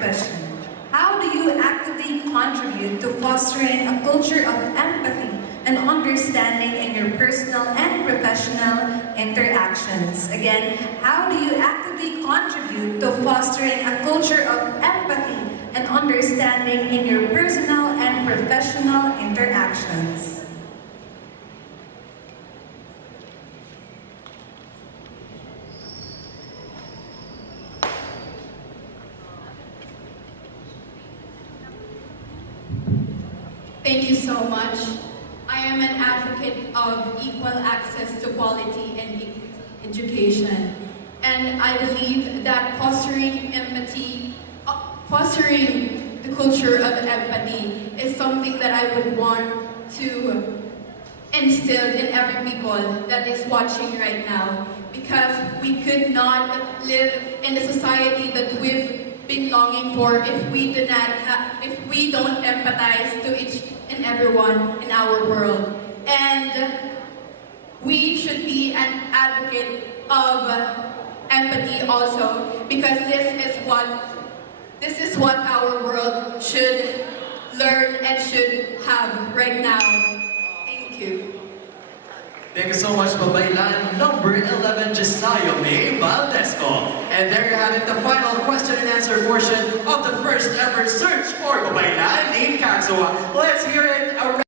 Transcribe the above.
question. How do you actively contribute to fostering a culture of empathy and understanding in your personal and professional interactions? Again, how do you actively contribute to fostering a culture of empathy and understanding in your personal and professional interactions? Thank you so much. I am an advocate of equal access to quality and education. And I believe that fostering empathy, fostering the culture of empathy is something that I would want to instill in every people that is watching right now. Because we could not live in the society that we've been longing for if we don't empathize to each and everyone in our world. And we should be an advocate of empathy also, because this is what our world should learn and should have right now. Thank you. Thank you so much, Babaylan. Number 11, Jesayo May Valdesco. And there you have it, the final question and answer portion of the first ever Search for Babaylan in Cagsawa. Let's hear it.